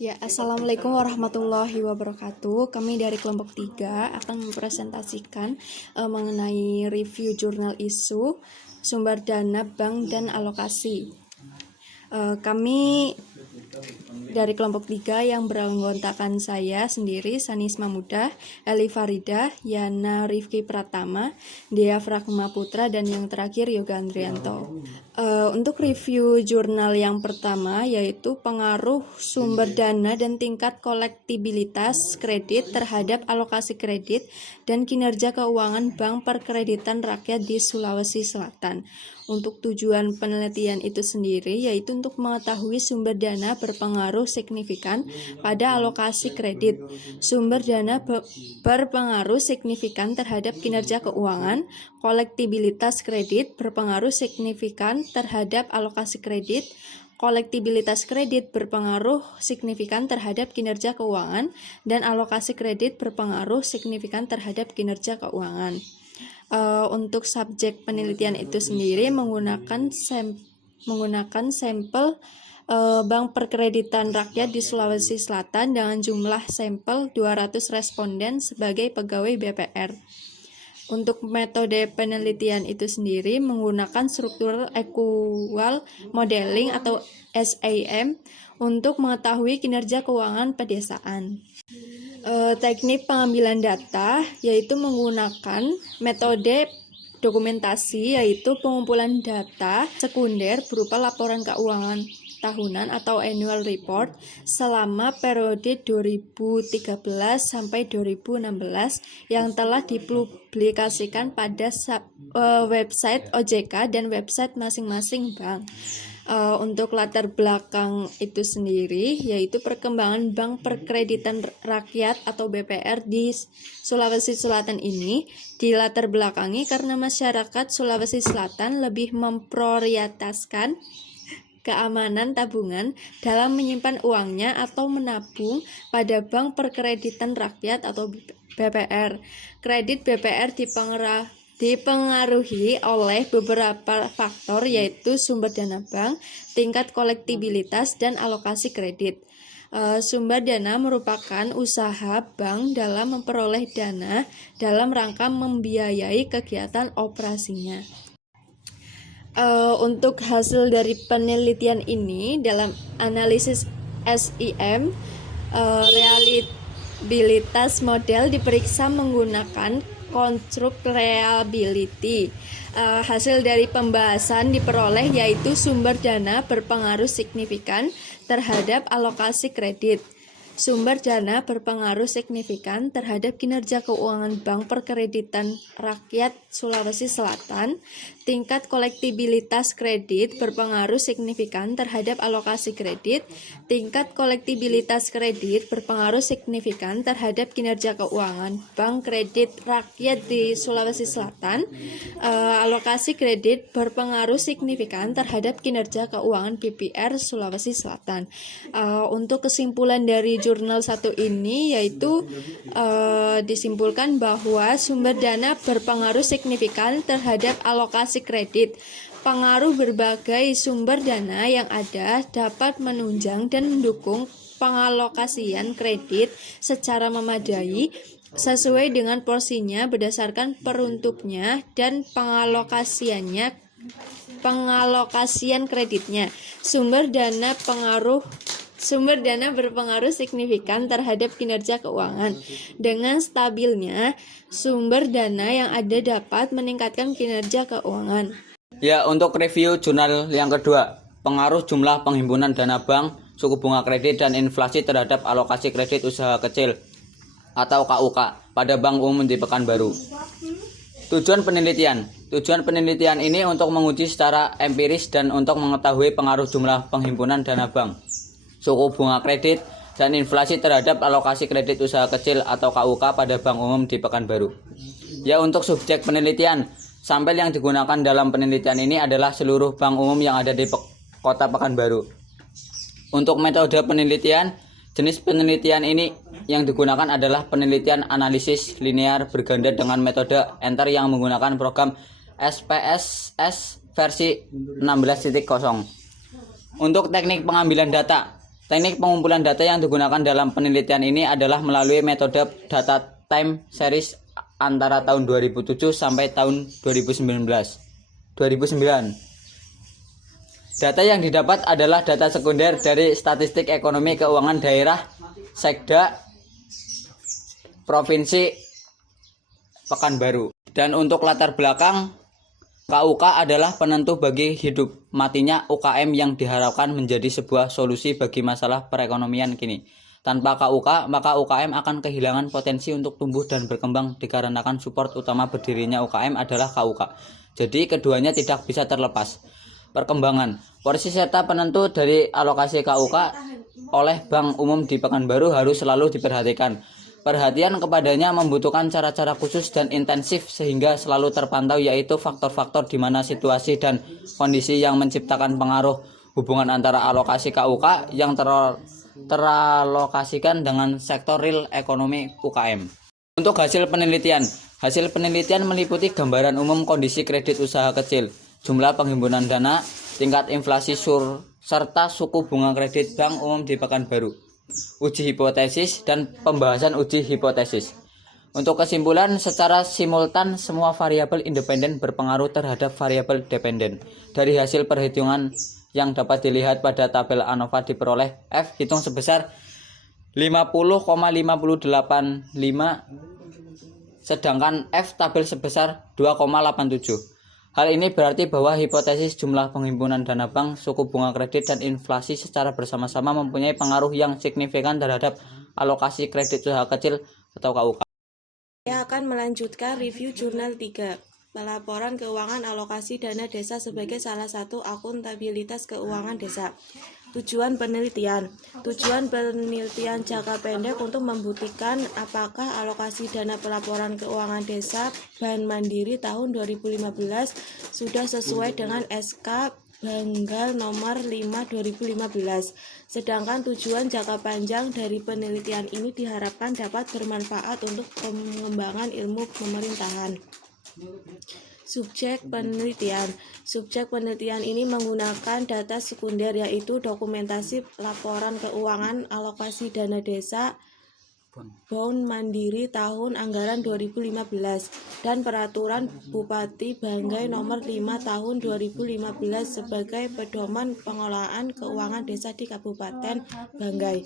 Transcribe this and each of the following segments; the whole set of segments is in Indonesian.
Ya, Assalamualaikum warahmatullahi wabarakatuh. Kami dari kelompok 3 akan mempresentasikan mengenai review jurnal isu, sumber dana bank dan alokasi. Kami dari kelompok 3 yang beranggotakan saya sendiri, Sanisma Mudah, Eli Farida, Yana Rifki Pratama, Dea Fragma Putra, dan yang terakhir Yoga Andrianto. Untuk review jurnal yang pertama yaitu pengaruh sumber dana dan tingkat kolektibilitas kredit terhadap alokasi kredit dan kinerja keuangan Bank Perkreditan Rakyat di Sulawesi Selatan. Untuk tujuan penelitian itu sendiri yaitu untuk mengetahui sumber dana berpengaruh signifikan pada alokasi kredit. Sumber dana berpengaruh signifikan terhadap kinerja keuangan, kolektibilitas kredit berpengaruh signifikan terhadap alokasi kredit, kolektibilitas kredit berpengaruh signifikan terhadap kinerja keuangan, dan alokasi kredit berpengaruh signifikan terhadap kinerja keuangan. Untuk subjek penelitian itu sendiri menggunakan sampel Bank Perkreditan Rakyat di Sulawesi Selatan dengan jumlah sampel 200 responden sebagai pegawai BPR. Untuk metode penelitian itu sendiri menggunakan struktur equal modeling atau SAM untuk mengetahui kinerja keuangan pedesaan. Teknik pengambilan data yaitu menggunakan metode dokumentasi yaitu pengumpulan data sekunder berupa laporan keuangan tahunan atau annual report selama periode 2013 sampai 2016 yang telah dipublikasikan pada website OJK dan website masing-masing bank. Untuk latar belakang itu sendiri yaitu perkembangan Bank Perkreditan Rakyat atau BPR di Sulawesi Selatan ini dilatar belakangi karena masyarakat Sulawesi Selatan lebih memprioritaskan keamanan tabungan dalam menyimpan uangnya atau menabung pada Bank Perkreditan Rakyat atau BPR. Kredit BPR dipengaruhi oleh beberapa faktor yaitu sumber dana bank, tingkat kolektibilitas, dan alokasi kredit. Sumber dana merupakan usaha bank dalam memperoleh dana dalam rangka membiayai kegiatan operasinya. Untuk hasil dari penelitian ini dalam analisis SIM, reliabilitas model diperiksa menggunakan konstruk reliability. Hasil dari pembahasan diperoleh yaitu sumber dana berpengaruh signifikan terhadap alokasi kredit. Sumber dana berpengaruh signifikan terhadap kinerja keuangan Bank Perkreditan Rakyat Sulawesi Selatan. Tingkat kolektibilitas kredit berpengaruh signifikan terhadap alokasi kredit. Tingkat kolektibilitas kredit berpengaruh signifikan terhadap kinerja keuangan Bank Kredit Rakyat di Sulawesi Selatan. Alokasi kredit berpengaruh signifikan terhadap kinerja keuangan BPR Sulawesi Selatan. Untuk kesimpulan dari jurnal 1 ini yaitu disimpulkan bahwa sumber dana berpengaruh signifikan terhadap alokasi kredit. Pengaruh berbagai sumber dana yang ada dapat menunjang dan mendukung pengalokasian kredit secara memadai sesuai dengan porsinya berdasarkan peruntuknya dan pengalokasian kreditnya. Sumber dana berpengaruh signifikan terhadap kinerja keuangan. Dengan stabilnya sumber dana yang ada dapat meningkatkan kinerja keuangan. Ya, untuk review jurnal yang kedua, pengaruh jumlah penghimpunan dana bank, suku bunga kredit, dan inflasi terhadap alokasi kredit usaha kecil atau KUK pada Bank Umum di Pekanbaru. Tujuan penelitian ini untuk menguji secara empiris dan untuk mengetahui pengaruh jumlah penghimpunan dana bank, suku bunga kredit, dan inflasi terhadap alokasi kredit usaha kecil atau KUK pada Bank Umum di Pekanbaru. Ya, untuk subjek penelitian, sampel yang digunakan dalam penelitian ini adalah seluruh bank umum yang ada di kota Pekanbaru. Untuk metode penelitian, jenis penelitian ini yang digunakan adalah penelitian analisis linear berganda dengan metode enter yang menggunakan program SPSS versi 16.0. Untuk teknik pengambilan data, Teknik pengumpulan data yang digunakan dalam penelitian ini adalah melalui metode data time series antara tahun 2007 sampai tahun 2009. Data yang didapat adalah data sekunder dari statistik ekonomi keuangan daerah, Sekda, Provinsi Pekanbaru. Dan untuk latar belakang, KUK adalah penentu bagi hidup matinya UKM yang diharapkan menjadi sebuah solusi bagi masalah perekonomian kini. Tanpa KUK, maka UKM akan kehilangan potensi untuk tumbuh dan berkembang dikarenakan support utama berdirinya UKM adalah KUK. Jadi keduanya tidak bisa terlepas. Perkembangan, porsi serta penentu dari alokasi KUK oleh Bank Umum di Pekanbaru harus selalu diperhatikan. Perhatian kepadanya membutuhkan cara-cara khusus dan intensif sehingga selalu terpantau, yaitu faktor-faktor di mana situasi dan kondisi yang menciptakan pengaruh hubungan antara alokasi KUK yang teralokasikan dengan sektor real ekonomi UKM. Untuk hasil penelitian meliputi gambaran umum kondisi kredit usaha kecil, jumlah penghimpunan dana, tingkat inflasi serta suku bunga kredit Bank Umum di Pekanbaru. Uji hipotesis dan pembahasan uji hipotesis. Untuk kesimpulan, secara simultan semua variabel independen berpengaruh terhadap variabel dependen. Dari hasil perhitungan yang dapat dilihat pada tabel ANOVA diperoleh F hitung sebesar 50,585 sedangkan F tabel sebesar 2,87. Hal ini berarti bahwa hipotesis jumlah penghimpunan dana bank, suku bunga kredit, dan inflasi secara bersama-sama mempunyai pengaruh yang signifikan terhadap alokasi kredit usaha kecil atau KUK. Saya akan melanjutkan review jurnal 3, pelaporan keuangan alokasi dana desa sebagai salah satu akuntabilitas keuangan desa. Tujuan penelitian jangka pendek untuk membuktikan apakah alokasi dana pelaporan keuangan desa Bank Mandiri tahun 2015 sudah sesuai dengan SK Banggal nomor 5 2015. Sedangkan tujuan jangka panjang dari penelitian ini diharapkan dapat bermanfaat untuk pengembangan ilmu pemerintahan. Subjek penelitian ini menggunakan data sekunder, yaitu dokumentasi laporan keuangan alokasi dana desa Bank Mandiri tahun anggaran 2015 dan peraturan Bupati Banggai nomor 5 tahun 2015 sebagai pedoman pengelolaan keuangan desa di Kabupaten Banggai.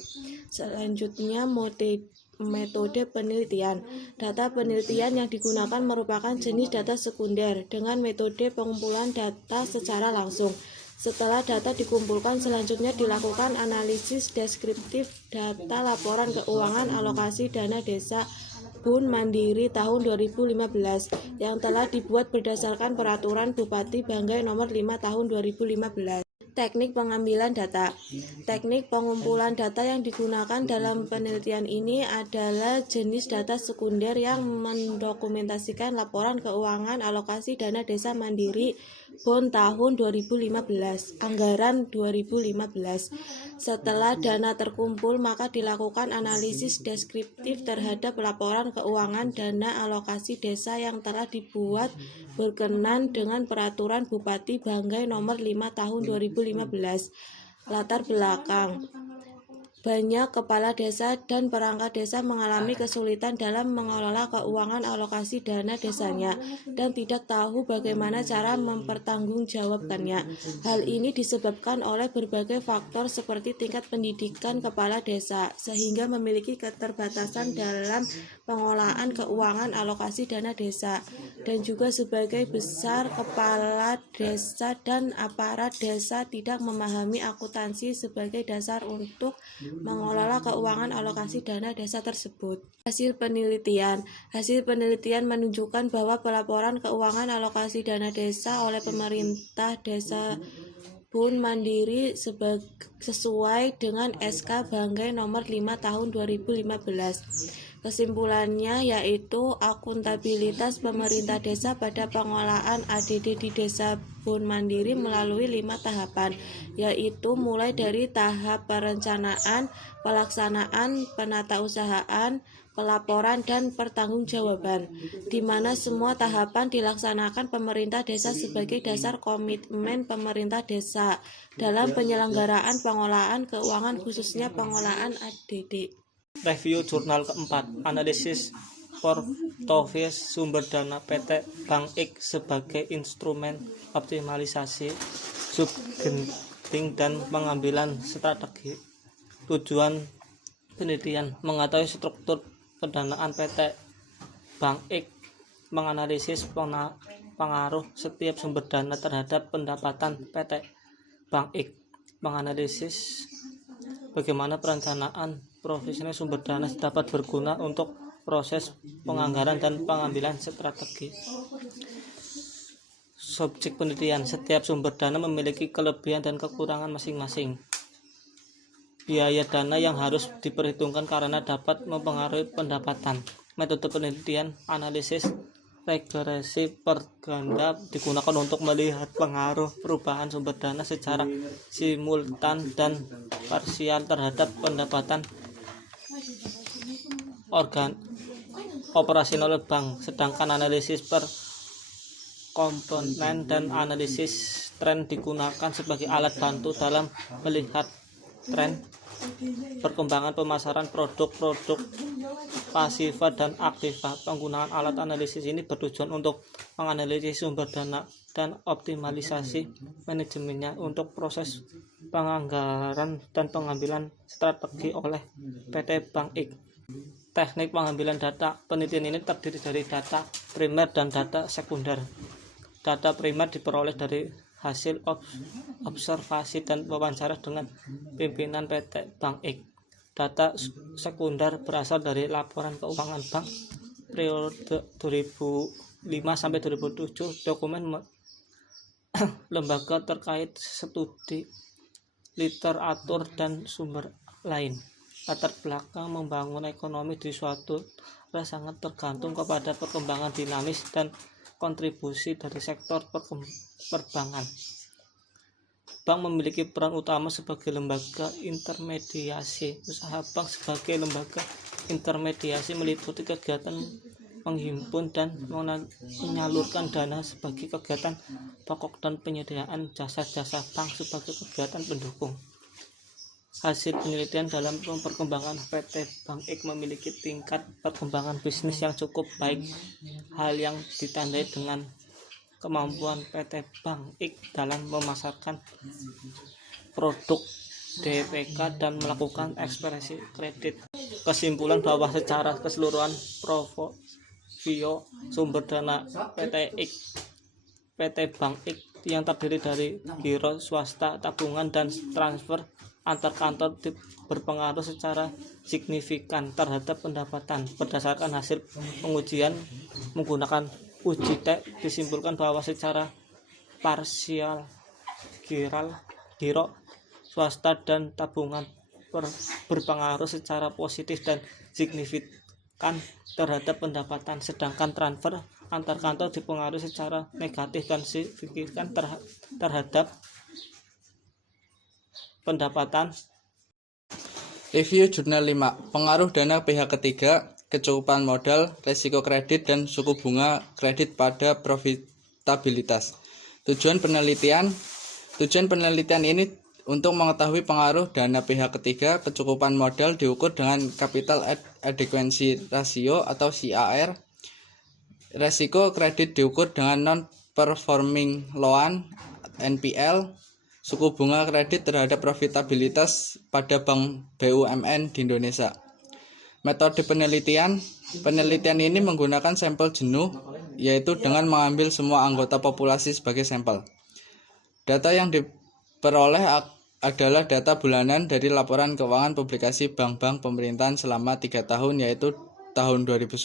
Selanjutnya, metode penelitian. Data penelitian yang digunakan merupakan jenis data sekunder dengan metode pengumpulan data secara langsung. Setelah data dikumpulkan, selanjutnya dilakukan analisis deskriptif data laporan keuangan alokasi dana desa Bank Mandiri tahun 2015 yang telah dibuat berdasarkan peraturan Bupati Banggai nomor 5 tahun 2015. Teknik pengambilan data. Teknik pengumpulan data yang digunakan dalam penelitian ini adalah jenis data sekunder yang mendokumentasikan laporan keuangan alokasi dana desa Mandiri BON tahun 2015, anggaran 2015. Setelah dana terkumpul, maka dilakukan analisis deskriptif terhadap laporan keuangan dana alokasi desa yang telah dibuat berkenan dengan peraturan Bupati Banggai nomor 5 tahun 2015. Latar belakang. Banyak kepala desa dan perangkat desa mengalami kesulitan dalam mengelola keuangan alokasi dana desanya dan tidak tahu bagaimana cara mempertanggungjawabkannya. Hal ini disebabkan oleh berbagai faktor seperti tingkat pendidikan kepala desa, sehingga memiliki keterbatasan dalam pengelolaan keuangan alokasi dana desa, dan juga sebagai besar kepala desa dan aparat desa tidak memahami akuntansi sebagai dasar untuk mengelola keuangan alokasi dana desa tersebut. Hasil penelitian menunjukkan bahwa pelaporan keuangan alokasi dana desa oleh pemerintah desa Bank Mandiri sesuai dengan SK Banggai nomor 5 tahun 2015. Kesimpulannya yaitu akuntabilitas pemerintah desa pada pengelolaan ADD di Desa Bun Mandiri melalui 5 tahapan, yaitu mulai dari tahap perencanaan, pelaksanaan, penatausahaan, pelaporan, dan pertanggungjawaban, di mana semua tahapan dilaksanakan pemerintah desa sebagai dasar komitmen pemerintah desa dalam penyelenggaraan pengelolaan keuangan khususnya pengelolaan ADD. Review jurnal keempat, analisis portofolios sumber dana PT Bank X sebagai instrumen optimalisasi subgenting dan pengambilan strategi. Tujuan penelitian mengetahui struktur pendanaan PT Bank X, menganalisis pengaruh setiap sumber dana terhadap pendapatan PT Bank X, menganalisis bagaimana perencanaan profesional sumber dana dapat berguna untuk proses penganggaran dan pengambilan strategi. Subjek penelitian, setiap sumber dana memiliki kelebihan dan kekurangan masing-masing. Biaya dana yang harus diperhitungkan karena dapat mempengaruhi pendapatan. Metode penelitian, analisis regresi perganda digunakan untuk melihat pengaruh perubahan sumber dana secara simultan dan parsial terhadap pendapatan operasional bank. Sedangkan analisis per komponen dan analisis tren digunakan sebagai alat bantu dalam melihat tren perkembangan pemasaran produk-produk pasifa dan aktiva. Penggunaan alat analisis ini bertujuan untuk menganalisis sumber dana dan optimalisasi manajemennya untuk proses penganggaran dan pengambilan strategi oleh PT Bank X. Teknik pengambilan data penelitian ini terdiri dari data primer dan data sekunder. Data primer diperoleh dari hasil observasi dan wawancara dengan pimpinan PT Bank X. Data sekunder berasal dari laporan keuangan bank periode 2005 sampai 2007, dokumen lembaga terkait, studi literatur dan sumber lain. Latar belakang membangun ekonomi di suatu daerah sangat tergantung kepada perkembangan dinamis dan kontribusi dari sektor perbankan. Bank memiliki peran utama sebagai lembaga intermediasi. Usaha bank sebagai lembaga intermediasi meliputi kegiatan menghimpun dan menyalurkan dana sebagai kegiatan pokok dan penyediaan jasa-jasa bank sebagai kegiatan pendukung. Hasil penelitian dalam perkembangan PT Bank X memiliki tingkat perkembangan bisnis yang cukup baik, hal yang ditandai dengan kemampuan PT Bank X dalam memasarkan produk DPK dan melakukan ekspresi kredit. Kesimpulan bahwa secara keseluruhan portofolio sumber dana PT Bank X yang terdiri dari giro swasta, tabungan, dan transfer antar kantor berpengaruh secara signifikan terhadap pendapatan. Berdasarkan hasil pengujian menggunakan uji T, disimpulkan bahwa secara parsial giro swasta dan tabungan berpengaruh secara positif dan signifikan terhadap pendapatan, sedangkan transfer antar kantor dipengaruhi secara negatif dan signifikan terhadap pendapatan. Review jurnal 5, pengaruh dana pihak ketiga, kecukupan modal, resiko kredit, dan suku bunga kredit pada profitabilitas. Tujuan penelitian ini untuk mengetahui pengaruh dana pihak ketiga. Kecukupan modal diukur dengan capital adequacy ratio atau CAR. Resiko kredit diukur dengan non-performing loan NPL. Suku bunga kredit terhadap profitabilitas pada bank BUMN di Indonesia. Metode penelitian ini menggunakan sampel jenuh, yaitu dengan mengambil semua anggota populasi sebagai sampel. Data yang diperoleh adalah data bulanan dari laporan keuangan publikasi bank-bank pemerintahan selama 3 tahun, yaitu tahun 2010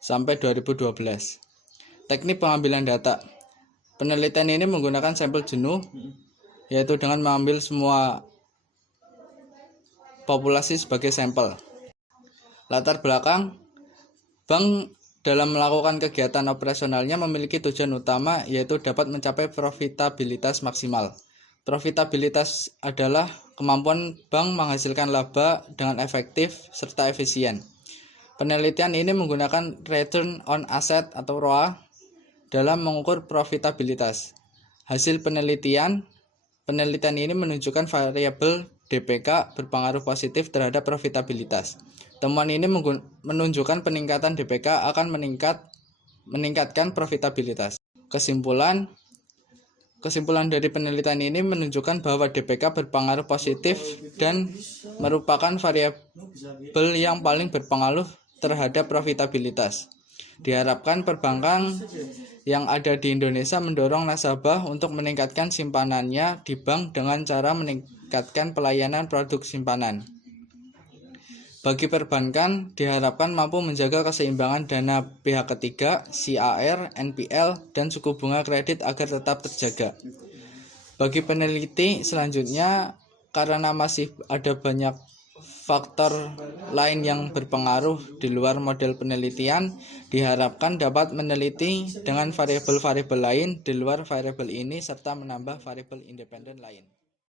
sampai 2012. Teknik pengambilan data. Penelitian ini menggunakan sampel jenuh, yaitu dengan mengambil semua populasi sebagai sampel. Latar belakang, bank dalam melakukan kegiatan operasionalnya memiliki tujuan utama yaitu dapat mencapai profitabilitas maksimal. Profitabilitas adalah kemampuan bank menghasilkan laba dengan efektif serta efisien. Penelitian ini menggunakan Return on Asset atau ROA dalam mengukur profitabilitas. Hasil penelitian ini menunjukkan variabel DPK berpengaruh positif terhadap profitabilitas. Temuan ini menunjukkan peningkatan DPK akan meningkatkan profitabilitas. Kesimpulan dari penelitian ini menunjukkan bahwa DPK berpengaruh positif dan merupakan variabel yang paling berpengaruh terhadap profitabilitas. Diharapkan perbankan yang ada di Indonesia mendorong nasabah untuk meningkatkan simpanannya di bank dengan cara meningkatkan pelayanan produk simpanan. Bagi perbankan, diharapkan mampu menjaga keseimbangan dana pihak ketiga, CAR, NPL, dan suku bunga kredit agar tetap terjaga. Bagi peneliti selanjutnya, karena masih ada banyak faktor lain yang berpengaruh di luar model penelitian, diharapkan dapat meneliti dengan variabel-variabel lain di luar variabel ini serta menambah variabel independen lain.